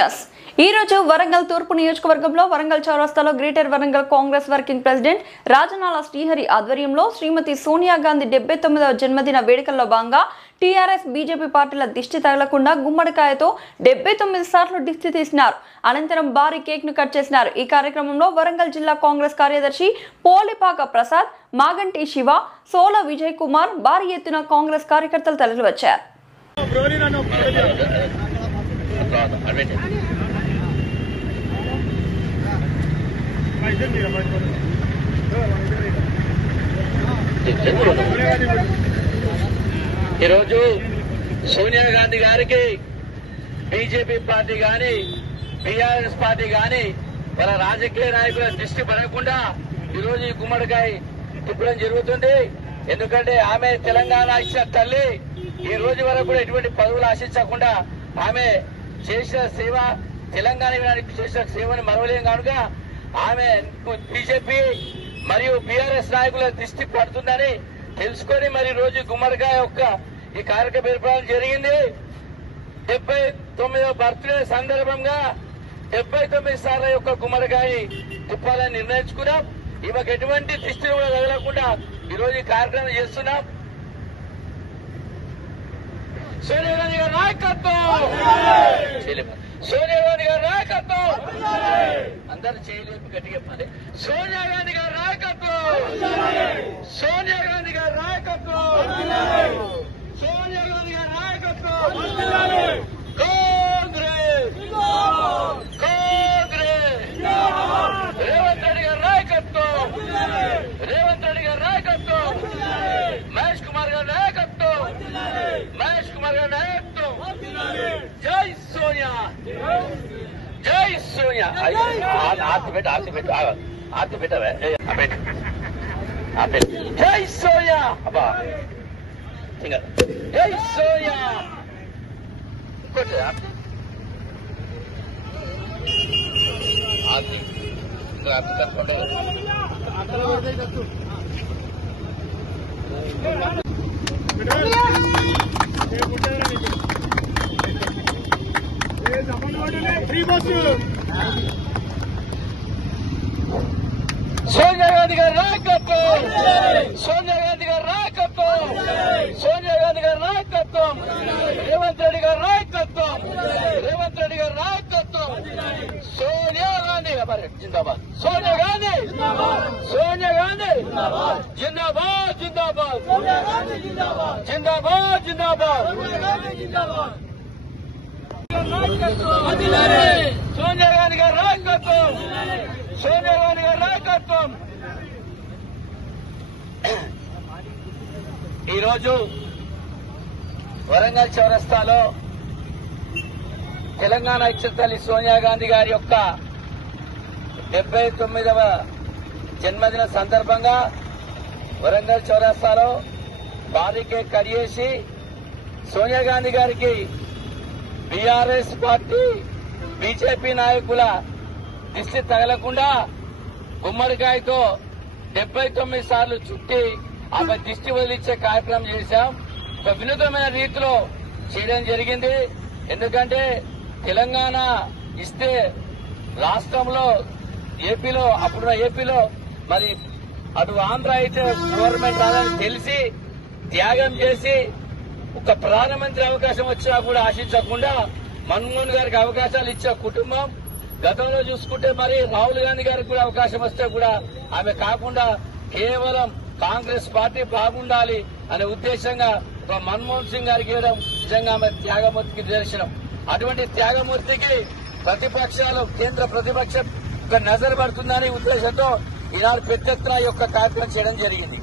News ఈ రోజు వరంగల్ తూర్పు నియోజకవర్గంలో వరంగల్ చౌరస్తాలో greater Warangal Congress working president Rajanala Srihari ఆధ్వర్యంలో శ్రీమతి సోనియా గాంధీ 79వ జన్మదిన వేడుకల్లో భాగంగా టీఆర్ఎస్ బీజేపీ పార్టీల దిష్టి తగలకుండా గుమ్మడికాయతో 79 సార్లు దిష్టి తీసినారు. అనంతరం భారీ కేక్ ను కట్ చేసినారు. ఈ కార్యక్రమంలో వరంగల్ జిల్లా కాంగ్రెస్ కార్యదర్శి పోలిపాక ప్రసాద్, మాగంటి శివ, సోల విజయ్ కుమార్ భారీ ఎత్తున కాంగ్రెస్ కార్యకర్తలు తరలివచ్చారు. ఈరోజు సోనియా గాంధీ గారికి బీజేపీ పార్టీ గాని టీఆర్ఎస్ పార్టీ గాని వాళ్ళ రాజకీయ నాయకుల దృష్టి పడకుండా ఈరోజు ఈ గుమ్మడికాయ తిప్పడం జరుగుతుంది. ఎందుకంటే ఆమె తెలంగాణ ఇచ్చిన తల్లి ఈ రోజు వరకు కూడా ఎటువంటి పదవులు ఆశించకుండా ఆమె చేసిన సేవ తెలంగాణ చేసిన సేవను మరవలేం కనుక ఆమె బీజేపీ మరియు బీఆర్ఎస్ నాయకుల దృష్టి పడుతుందని తెలుసుకొని మరి రోజు గుమ్మడికాయ యొక్క ఈ కార్యక్రమం ఏర్పడడం జరిగింది. 79వ బర్త్డే సందర్భంగా 79 సార్ల యొక్క గుమ్మడికాయ తిప్పాలని నిర్ణయించుకున్నాం. ఈమెకు ఎటువంటి దృష్టిని కూడా తగలకుండా ఈరోజు ఈ కార్యక్రమం చేస్తున్నాం. సోనియా గాంధీ గారి నాయకత్వం, సోనియా గాంధీ గారి నాయకత్వం, అందరూ చేయలేపు గట్టిగా చెప్పాలి. సోనియా గాంధీ గారి నాయకత్వం, సోనియా గాంధీ గారి నాయకత్వం, సోనియా గాంధీ గారి నాయకత్వం, కాంగ్రెస్ కాంగ్రెస్, రేవంత్ రెడ్డి గారి నాయకత్వం, రేవంత్ రెడ్డి గారి నాయకత్వం, మహేష్ కుమార్ గారి నాయకత్వం, మహేష్ కుమార్ గారి నాయకత్వం. జై సోనియా, జై సోనియా. ఆర్తి పెట్టవే జై సోనియా. అబ్బా జై సోనియా. సోనియా గాంధీ గారి నాయకత్వం, సోనియా గాంధీ గారి నాయకత్వం, సోనియా గాంధీ గారి నాయకత్వం, రేవంత్ రెడ్డి గారి నాయకత్వం, రేవంత్ రెడ్డి గారి నాయకత్వం, సోనియా గాంధీ జిందాబాద్, సోనియా గాంధీ, సోనియా గాంధీ జిందాబాద్, జిందాబాద్, జిందాబాద్, జిందాబాద్. సోనియా గాంధీ గారి నాయకత్వం, సోనియా గాంధీ గారి నాయకత్వం. ఈరోజు వరంగల్ చౌరస్తాలో తెలంగాణ ఇచ్చిన తల్లి సోనియా గాంధీ గారి యొక్క 79వ జన్మదిన సందర్భంగా వరంగల్ చౌరస్తాలో భారీ కేక్ కట్ చేసి సోనియా గాంధీ గారికి బీఆర్ఎస్ పార్టీ బీజేపీ నాయకుల దిష్టి తగలకుండా గుమ్మడికాయతో 79 సార్లు చుట్టి ఆమె దిష్టి వదిలిచ్చే కార్యక్రమం చేశాం. ఒక వినూతమైన రీతిలో చేయడం జరిగింది. ఎందుకంటే తెలంగాణ ఇస్తే రాష్ట్రంలో ఏపీలో అప్పుడున్న ఏపీలో మరి అటు ఆంధ్ర అయితే గవర్నమెంట్ రాదని తెలిసి త్యాగం చేసి ఒక ప్రధానమంత్రి అవకాశం వచ్చినా కూడా ఆశించకుండా మన్మోహన్ గారికి అవకాశాలు ఇచ్చే కుటుంబం. గతంలో చూసుకుంటే మరి రాహుల్ గాంధీ గారికి కూడా అవకాశం వస్తే కూడా ఆమె కాకుండా కేవలం కాంగ్రెస్ పార్టీ బాగుండాలి అనే ఉద్దేశంగా ఒక మన్మోహన్ సింగ్ గారికి ఇవ్వడం నిజంగా ఆమె త్యాగమూర్తికి నిదర్శనం. అటువంటి త్యాగమూర్తికి ప్రతిపక్షాలు కేంద్ర ప్రతిపక్షం ఒక నజర్ పడుతుందనే ఉద్దేశంతో ఈనాడు పెద్ద ఎత్తున ఈ యొక్క కార్యక్రమం చేయడం జరిగింది.